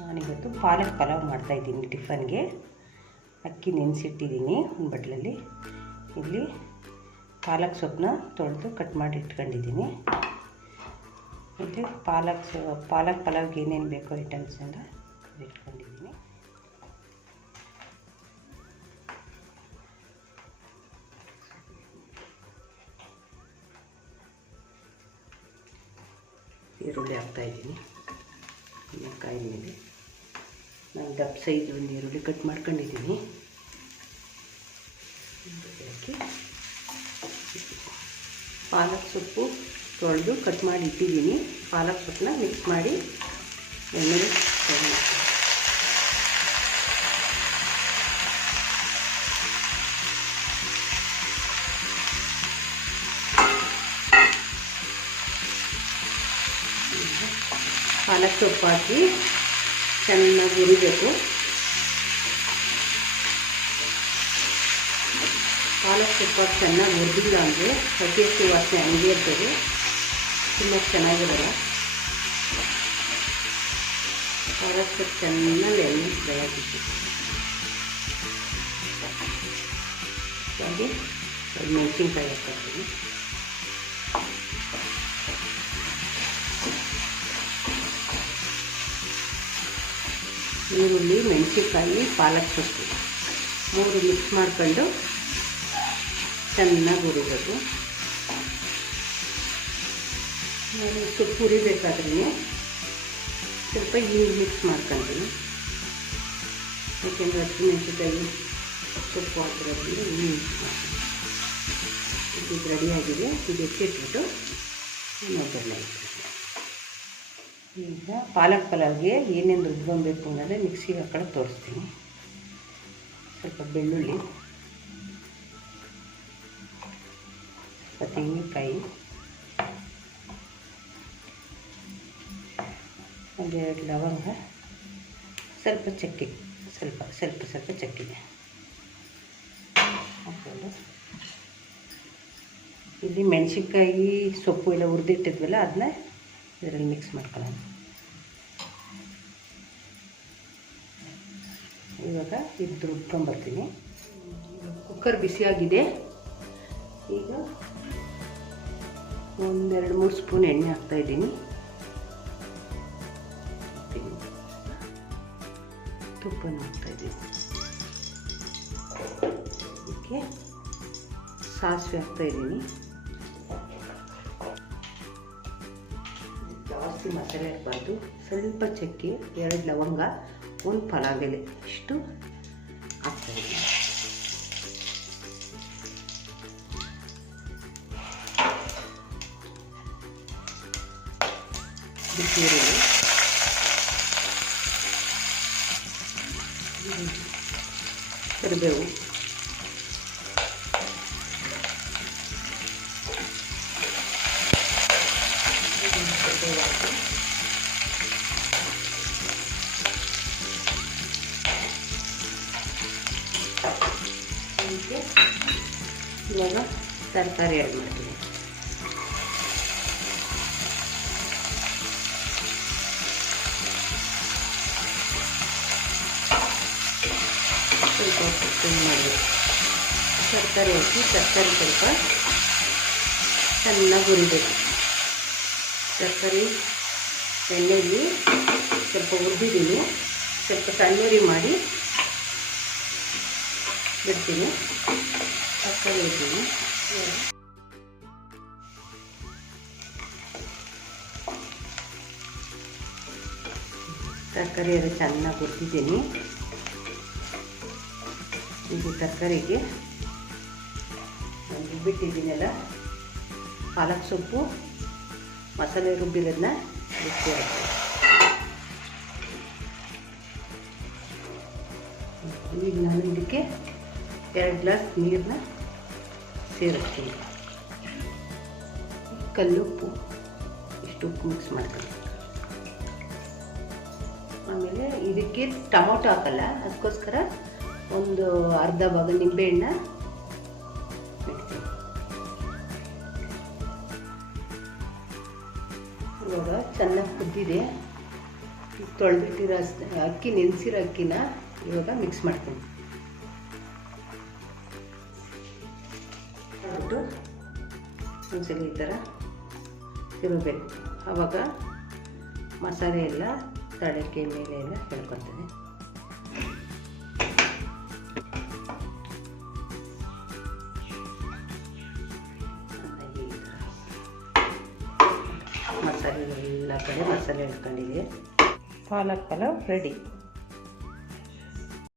ನಾನಿವತ್ತು ಪಾಲಕ್ ಪಲಾವ್ ಮಾಡ್ತಾಯಿದ್ದೀನಿ. ಟಿಫನ್ಗೆ ಅಕ್ಕಿ ನೆನೆಸಿಟ್ಟಿದ್ದೀನಿ ಒಂದು ಬಟ್ಲಲ್ಲಿ. ಇಲ್ಲಿ ಪಾಲಕ್ ಸೊಪ್ಪನ್ನ ತೊಳೆದು ಕಟ್ ಮಾಡಿ ಇಟ್ಕೊಂಡಿದ್ದೀನಿ. ಮತ್ತು ಪಾಲಕ್ ಪಲಾವ್ಗೆ ಏನೇನು ಬೇಕೋ ಐಟಮ್ಸ್ ಎಲ್ಲ ಇಟ್ಕೊಂಡಿದ್ದೀನಿ. ಈರುಳ್ಳಿ ಹಾಕ್ತಾಯಿದ್ದೀನಿ. ಕಾಯಿ ಮೇಲೆ ನಾನು ದಪ್ಪ ಸೈಜ್ ಒಂದು ಈರುಳ್ಳಿ ಕಟ್ ಮಾಡ್ಕೊಂಡಿದ್ದೀನಿ. ಹಾಕಿ ಪಾಲಕ್ ಸೊಪ್ಪು ತೊಳೆದು ಕಟ್ ಮಾಡಿ ಇಟ್ಟಿದ್ದೀನಿ. ಪಾಲಕ್ ಸೊಪ್ಪನ್ನ ಮಿಕ್ಸ್ ಮಾಡಿ ಎಣ್ಣೆಗೆ ಪಾಲಕ್ ಸೊಪ್ಪು ಹಾಕಿ ಚೆನ್ನಾಗಿ ಹುರಿಬೇಕು. ಪಾಲಕ್ ಸೊಪ್ಪು ಚೆನ್ನಾಗಿ ಹುರಿದಿಲ್ಲ ಅಂದರೆ ಹೊಟ್ಟೆ ವಾಸನೆ ಹಂಗೆ ಇರ್ತದೆ, ತುಂಬ ಚೆನ್ನಾಗಿರಲ್ಲ. ಪಾಲಕ್ ಸೊಪ್ಪು ಚೆನ್ನಾಗಿ ಎಣ್ಣೆ ಫ್ರೈ ಆಗಿತ್ತು. ಹಾಗೆ ಮೆಣಸಿನ್ಕಾಯಿ ಹಾಕ್ತೀನಿ. ಈರುಳ್ಳಿ, ಮೆಣಸಿನ್ಕಾಯಿ, ಪಾಲಕ್ ಸೊಪ್ಪು 3 ಮಿಕ್ಸ್ ಮಾಡ್ಕೊಂಡು ಚೆನ್ನಾಗಿ ಹುರಿಬೇಕು. ನಾನು ಸೊಪ್ಪು ಹುರಿಬೇಕಾದ್ರೇ ಸ್ವಲ್ಪ ಹಿಂಗೆ ಮಿಕ್ಸ್ ಮಾಡ್ಕೊತೀನಿ. ಯಾಕೆಂದರೆ ಹಸಿಮೆಣಸಿನ್ಕಾಯಿ ಸೊಪ್ಪು ಹಾಕಿರೋದ್ರಿಂದ ಹಿಂಗೆ ಮಿಕ್ಸ್ ಮಾಡ್ತೀನಿ. ಇದು ರೆಡಿಯಾಗಿದೆ. ಇದು ಎತ್ತಿಟ್ಬಿಟ್ಟು ಒಗ್ಗರಣೆ ಇಡ್ತೀನಿ. ಈಗ ಪಾಲಕ್ ಪಲಾವ್ಗೆ ಏನೇನು ರುಬ್ಕೊಬೇಕು ಅನ್ನೋದೇ ಮಿಕ್ಸಿಗೆ ಹಾಕೊಂಡು ತೋರಿಸ್ತೀನಿ. ಸ್ವಲ್ಪ ಬೆಳ್ಳುಳ್ಳಿ, ಸ್ವಲ್ಪ ತೆಂಗಿನಕಾಯಿ, ಒಂದೆರಡು ಲವಂಗ, ಸ್ವಲ್ಪ ಚಕ್ಕೆ, ಸ್ವಲ್ಪ ಚಕ್ಕೆ ಹಾಕ್ಕೊಂಡು ಇಲ್ಲಿ ಮೆಣಸಿನ್ಕಾಯಿ ಸೊಪ್ಪು ಎಲ್ಲ ಹುರಿದಿಟ್ಟಿದ್ವಲ್ಲ ಅದನ್ನ ಇದರಲ್ಲಿ ಮಿಕ್ಸ್ ಮಾಡ್ಕೊಳ್ಳೋಣ. ಇವಾಗ ಇದು ರುಬ್ಕೊಂಬರ್ತೀನಿ. ಕುಕ್ಕರ್ ಬಿಸಿಯಾಗಿದೆ. ಈಗ 1-2-3 ಸ್ಪೂನ್ ಎಣ್ಣೆ ಹಾಕ್ತಾಯಿದ್ದೀನಿ. ತುಪ್ಪನ ಹಾಕ್ತಾಯಿದ್ದೀನಿ. ಅದಕ್ಕೆ ಸಾಸಿವೆ ಹಾಕ್ತಾಯಿದ್ದೀನಿ. ಜಾಸ್ತಿ ಮಸಾಲೆ ಹಾಕಬಾರ್ದು. ಸ್ವಲ್ಪ ಚಕ್ಕೆ, 2 ಲವಂಗ, 1 ಪಲಾವ್ ಎಲೆ ಇಷ್ಟು ಹಾಕ್ತಾಯಿದ್ದೀನಿ. ಬಿಸಿರುಳ್ಳಿ, ಕರಿಬೇವು, ಇವಾಗ ತರಕಾರಿ ಆ್ಯಡ್ ಮಾಡ್ತೀನಿ. ಸ್ವಲ್ಪ ಮಾಡಬೇಕು. ತರಕಾರಿ ಹಾಕಿ ತರಕಾರಿ ಸ್ವಲ್ಪ ಚೆನ್ನಾಗಿ ಹುರಿಬೇಕು. ತರಕಾರಿ ಎಣ್ಣೆಯಲ್ಲಿ ಸ್ವಲ್ಪ ಹುರಿದಿದ್ದೀನಿ. ಸ್ವಲ್ಪ ಸಣ್ಣೂರಿ ಮಾಡಿ ಬಿಡ್ತೀನಿ. ತರಕಾರಿ ಹಾಕ್ತೀನಿ. ತರಕಾರಿ ಎಲ್ಲ ಚೆನ್ನಾಗಿ ಹುರಿದಿದ್ದೀನಿ. ಇದು ತರಕಾರಿಗೆ ರುಬ್ಬಿಟ್ಟಿದ್ದೀನಲ್ಲ ಪಾಲಕ್ ಸೊಪ್ಪು ಮಸಾಲೆ ರುಬ್ಬಿರೋದನ್ನ ಬಿಸಿ ಹಾಕ್ತೀನಿ. ಈಗ ನಾನು ಇದಕ್ಕೆ 2 ಗ್ಲಾಸ್ ನೀರನ್ನ ಸೇರಿಸ್ತೀನಿ. ಕಲ್ಲುಪ್ಪು ಇಷ್ಟು ಉಪ್ಪು ಮಿಕ್ಸ್ ಮಾಡ್ತೀನಿ. ಆಮೇಲೆ ಇದಕ್ಕೆ ಟೊಮೊಟೊ ಹಾಕಲ್ಲ, ಅದಕ್ಕೋಸ್ಕರ ಒಂದು ಅರ್ಧ ಭಾಗ ನಿಂಬೆಹಣ್ಣ ಇಡ್ತೀನಿ. ಇವಾಗ ಚೆನ್ನಾಗಿ ಕುದ್ದಿದೆ. ತೊಳೆದಿಟ್ಟಿರೋ ಅಕ್ಕಿ ನೆನೆಸಿರೋ ಅಕ್ಕಿನ ಇವಾಗ ಮಿಕ್ಸ್ ಮಾಡ್ತೀನಿ. ಮಾಡಿಬಿಟ್ಟು ಒಂದ್ಸಲ ಈ ಥರ ತಿರುಗಬೇಕು. ಆವಾಗ ಮಸಾಲೆ ಎಲ್ಲ ತಳಕ್ಕೆ ಮೇಲೆ ಎಲ್ಲ ಹೇಳ್ಕೊತದೆ. ಮಸಾಲೆ ಎಲ್ಲ ಕಡೆ ಮಸಾಲೆ ಹೇಳ್ಕೊಂಡಿದೆ. ಪಾಲಕ್ ಪಲಾವ್ ರೆಡಿ.